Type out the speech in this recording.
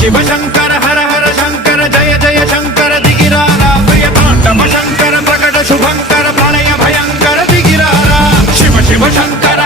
शिव शंकर हर हर शंकर जय जय शंकर दिगिरारा प्रिय तांडव शंकर प्रकट शुभंकर प्रलय भयंकर दिगिरारा शिव शिव शंकर